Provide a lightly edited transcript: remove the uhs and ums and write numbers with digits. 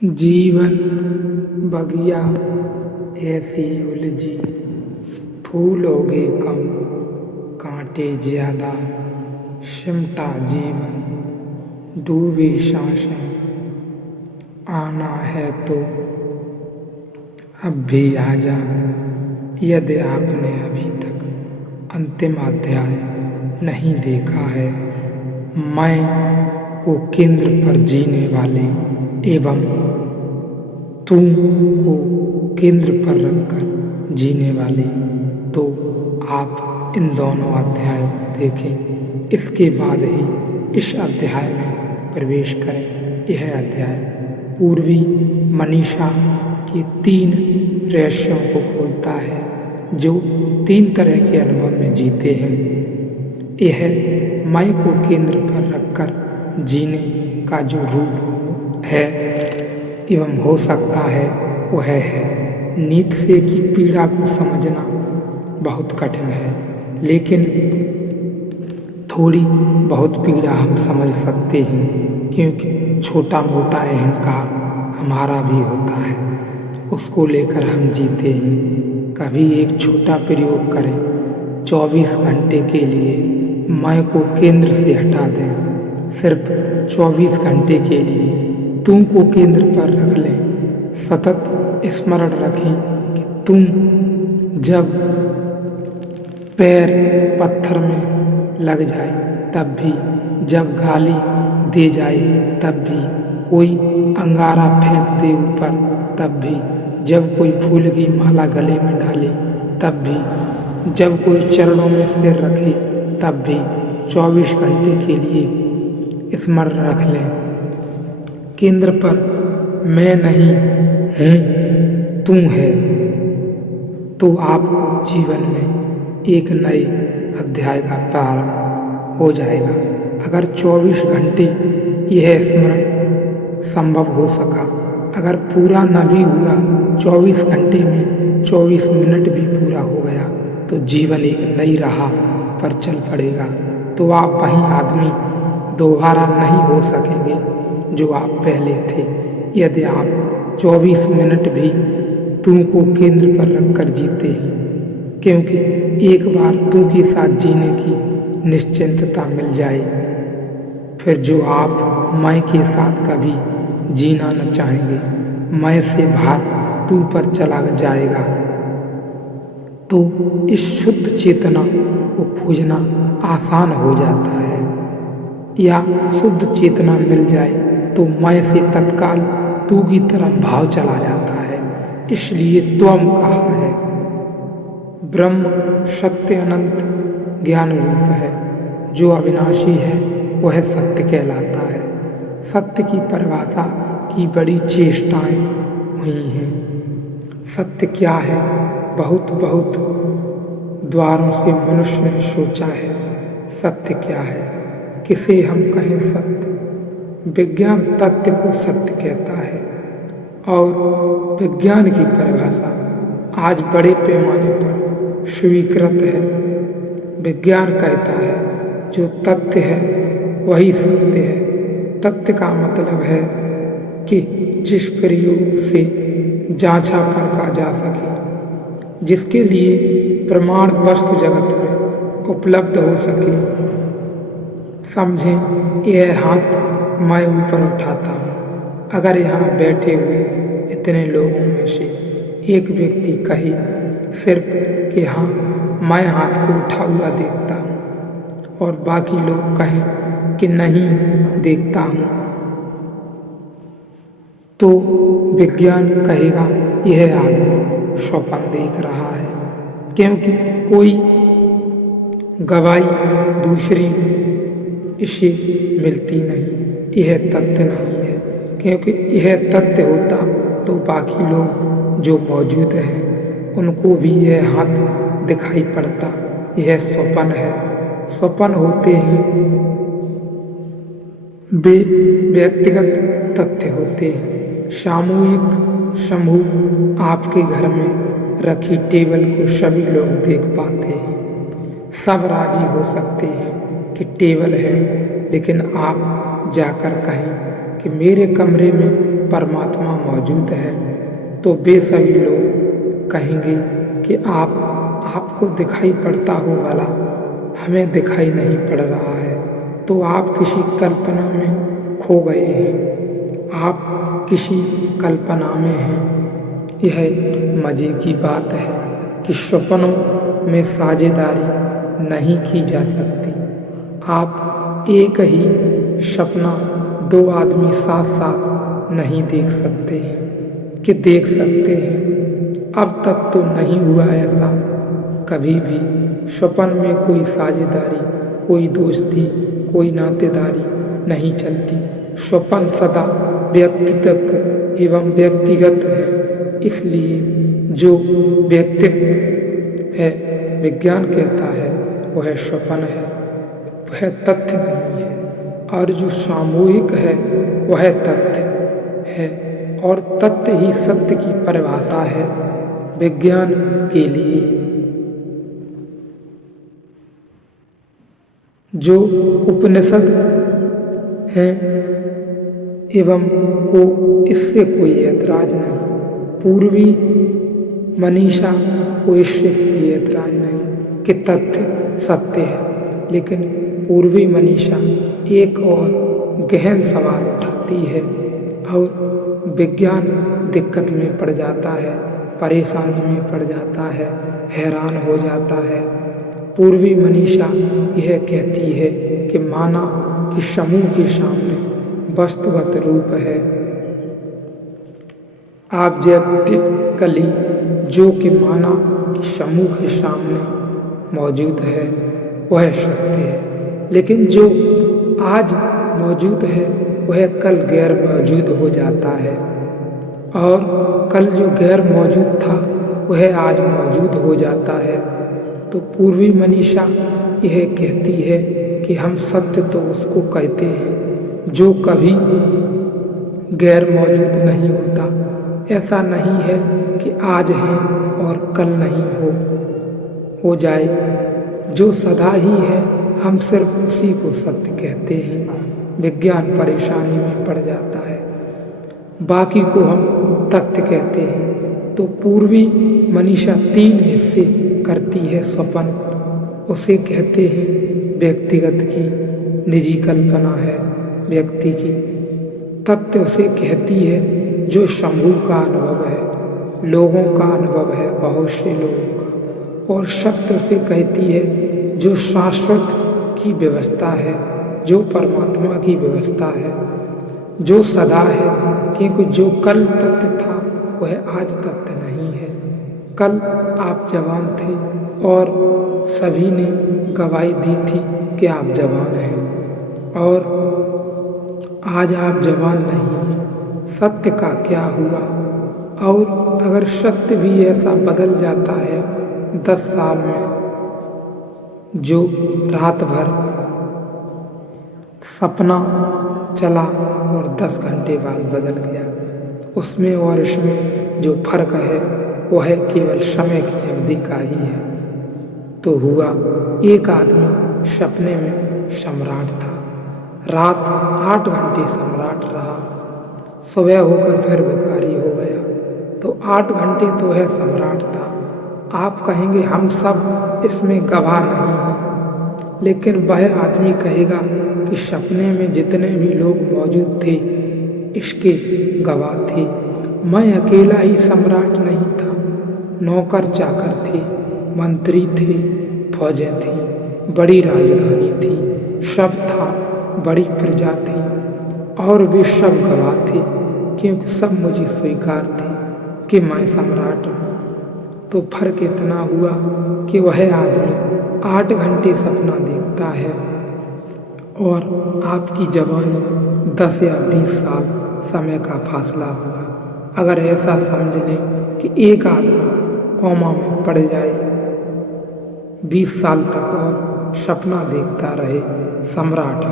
जीवन बगिया ऐसी उलझी, फूल उगे कम, कांटे ज्यादा, सिमटा जीवन, डूबी सांसें। आना है तो अब भी आजा, यदि आपने अभी तक अंतिम अध्याय नहीं देखा है। मैं को केंद्र पर जीने वाले एवं तुम को केंद्र पर रखकर जीने वाले, तो आप इन दोनों अध्यायों को देखें, इसके बाद ही इस अध्याय में प्रवेश करें। यह अध्याय पूर्वी मनीषा के 3 रहस्यों को खोलता है, जो 3 तरह के अनुभव में जीते हैं। यह मैं को केंद्र पर रखकर जीने का जो रूप है एवं हो सकता है, वह है नीत्शे की पीड़ा को समझना बहुत कठिन है, लेकिन थोड़ी बहुत पीड़ा हम समझ सकते हैं, क्योंकि छोटा मोटा अहंकार हमारा भी होता है, उसको लेकर हम जीते हैं। कभी एक छोटा प्रयोग करें, 24 घंटे के लिए मैं को केंद्र से हटा दें, सिर्फ 24 घंटे के लिए तुम को केंद्र पर रख लें। सतत स्मरण रखें कि तुम जब पैर पत्थर में लग जाए तब भी, जब गाली दे जाए तब भी, कोई अंगारा फेंक दे ऊपर तब भी, जब कोई फूल की माला गले में डाले तब भी, जब कोई चरणों में सिर रखे तब भी 24 घंटे के लिए स्मरण रख लें। केंद्र पर मैं नहीं हूँ, तुम है, तो आपको जीवन में एक नए अध्याय का प्रारंभ हो जाएगा। अगर 24 घंटे यह स्मरण संभव हो सका, अगर पूरा न भी हुआ, 24 घंटे में 24 मिनट भी पूरा हो गया, तो जीवन एक नई राह पर चल पड़ेगा। तो आप वही आदमी दोबारा नहीं हो सकेंगे जो आप पहले थे, यदि आप 24 मिनट भी तू को केंद्र पर रखकर जीते हैं, क्योंकि एक बार तू के साथ जीने की निश्चिंतता मिल जाए, फिर जो आप मैं के साथ कभी जीना न चाहेंगे, मैं से भार तू पर चला जाएगा। तो इस शुद्ध चेतना को खोजना आसान हो जाता है, या शुद्ध चेतना मिल जाए तो मैं से तत्काल तू की तरफ भाव चला जाता है। इसलिए त्वम कहा है। ब्रह्म सत्य अनंत ज्ञान रूप है, जो अविनाशी है वह सत्य कहलाता है। सत्य की परिभाषा की बड़ी चेष्टाएं हुई हैं। सत्य क्या है? बहुत बहुत द्वारों से मनुष्य ने सोचा है, सत्य क्या है, किसे हम कहें सत्य। विज्ञान तथ्य को सत्य कहता है, और विज्ञान की परिभाषा आज बड़े पैमाने पर स्वीकृत है। विज्ञान कहता है जो तथ्य है वही सत्य है। तथ्य का मतलब है कि जिस प्रयोग से जांचा परखा जा सके, जिसके लिए प्रमाण वस्तु जगत में उपलब्ध हो सके। समझें, यह हाथ मैं ऊपर उठाता हूँ, अगर यहाँ बैठे हुए इतने लोगों में से एक व्यक्ति कहे सिर्फ कि हाँ मैं हाथ को उठा हुआ देखता हूँ, और बाकी लोग कहें कि नहीं देखता हूँ, तो विज्ञान कहेगा यह आदमी स्वप्न देख रहा है, क्योंकि कोई गवाही दूसरी इसे मिलती नहीं। यह तथ्य नहीं है, क्योंकि यह तथ्य होता तो बाकी लोग जो मौजूद हैं उनको भी यह हाथ दिखाई पड़ता। यह स्वप्न है। स्वप्न होते हैं वे व्यक्तिगत तथ्य होते हैं। सामूहिक समूह आपके घर में रखी टेबल को सभी लोग देख पाते हैं, सब राजी हो सकते हैं कि टेबल है, लेकिन आप जाकर कहें कि मेरे कमरे में परमात्मा मौजूद है तो वे सभी लोग कहेंगे कि आपको दिखाई पड़ता हो भला, हमें दिखाई नहीं पड़ रहा है। तो आप किसी कल्पना में खो गए हैं, आप किसी कल्पना में हैं। यह मज़े की बात है कि स्वप्नों में साझेदारी नहीं की जा सकती। आप एक ही सपना दो आदमी साथ साथ नहीं देख सकते हैं कि देख सकते हैं। अब तक तो नहीं हुआ ऐसा कभी भी। स्वप्न में कोई साझेदारी, कोई दोस्ती, कोई नातेदारी नहीं चलती। स्वप्न सदा व्यक्तिगत एवं व्यक्तिगत है। इसलिए जो व्यक्तिगत है, विज्ञान कहता है वह स्वप्न है, वह तथ्य नहीं है। और जो सामूहिक है वह तथ्य है, और तथ्य ही सत्य की परिभाषा है विज्ञान के लिए। जो उपनिषद हैं एवं को इससे कोई ऐतराज नहीं, पूर्वी मनीषा को इससे कोई ऐतराज नहीं कि तथ्य सत्य है। लेकिन पूर्वी मनीषा एक और गहन सवाल उठाती है और विज्ञान दिक्कत में पड़ जाता है, परेशानी में पड़ जाता है, हैरान हो जाता है। पूर्वी मनीषा यह कहती है कि माना कि समूह के सामने वस्तुगत रूप है, ऑब्जेक्टिकली, जो कि माना कि समूह के सामने मौजूद है वह सत्य है। लेकिन जो आज मौजूद है वह कल गैर मौजूद हो जाता है, और कल जो गैर मौजूद था वह आज मौजूद हो जाता है। तो पूर्वी मनीषा यह कहती है कि हम सत्य तो उसको कहते हैं जो कभी गैर मौजूद नहीं होता। ऐसा नहीं है कि आज है और कल नहीं हो जाए। जो सदा ही है हम सिर्फ उसी को सत्य कहते हैं। विज्ञान परेशानी में पड़ जाता है, बाकी को हम तथ्य कहते हैं। तो पूर्वी मनीषा तीन हिस्से करती है स्वप्न। उसे कहते हैं व्यक्तिगत की, निजी कल्पना है व्यक्ति की। तथ्य उसे कहती है जो समूह का अनुभव है, लोगों का अनुभव है, बहुत से लोगों का। और सत्य उसे कहती है जो शाश्वत की व्यवस्था है, जो परमात्मा की व्यवस्था है, जो सदा है। क्योंकि जो कल तथ्य था वह आज तथ्य नहीं है। कल आप जवान थे और सभी ने गवाही दी थी कि आप जवान हैं, और आज आप जवान नहीं हैं। सत्य का क्या हुआ? और अगर सत्य भी ऐसा बदल जाता है 10 साल में, जो रात भर सपना चला और 10 घंटे बाद बदल गया, उसमें और इसमें जो फर्क है वह केवल समय की अवधि का ही है। तो हुआ, एक आदमी सपने में सम्राट था, रात 8 घंटे सम्राट रहा, सुबह होकर फिर भिखारी हो गया। तो 8 घंटे तो वह सम्राट था। आप कहेंगे हम सब इसमें गवाह नहीं हैं, लेकिन वह आदमी कहेगा कि सपने में जितने भी लोग मौजूद थे इसके गवाह थे। मैं अकेला ही सम्राट नहीं था, नौकर चाकर थे, मंत्री थे, फौजें थी, बड़ी राजधानी थी, सब था, बड़ी प्रजा थी, और वे सब गवाह थे, क्योंकि सब मुझे स्वीकार थे कि मैं सम्राट हूँ। तो फर्क इतना हुआ कि वह आदमी 8 घंटे सपना देखता है और आपकी जवानी 10 या 20 साल समय का फासला हुआ। अगर ऐसा समझ लें कि एक आदमी कोमा में पड़ जाए, 20 साल तक और सपना देखता रहे सम्राट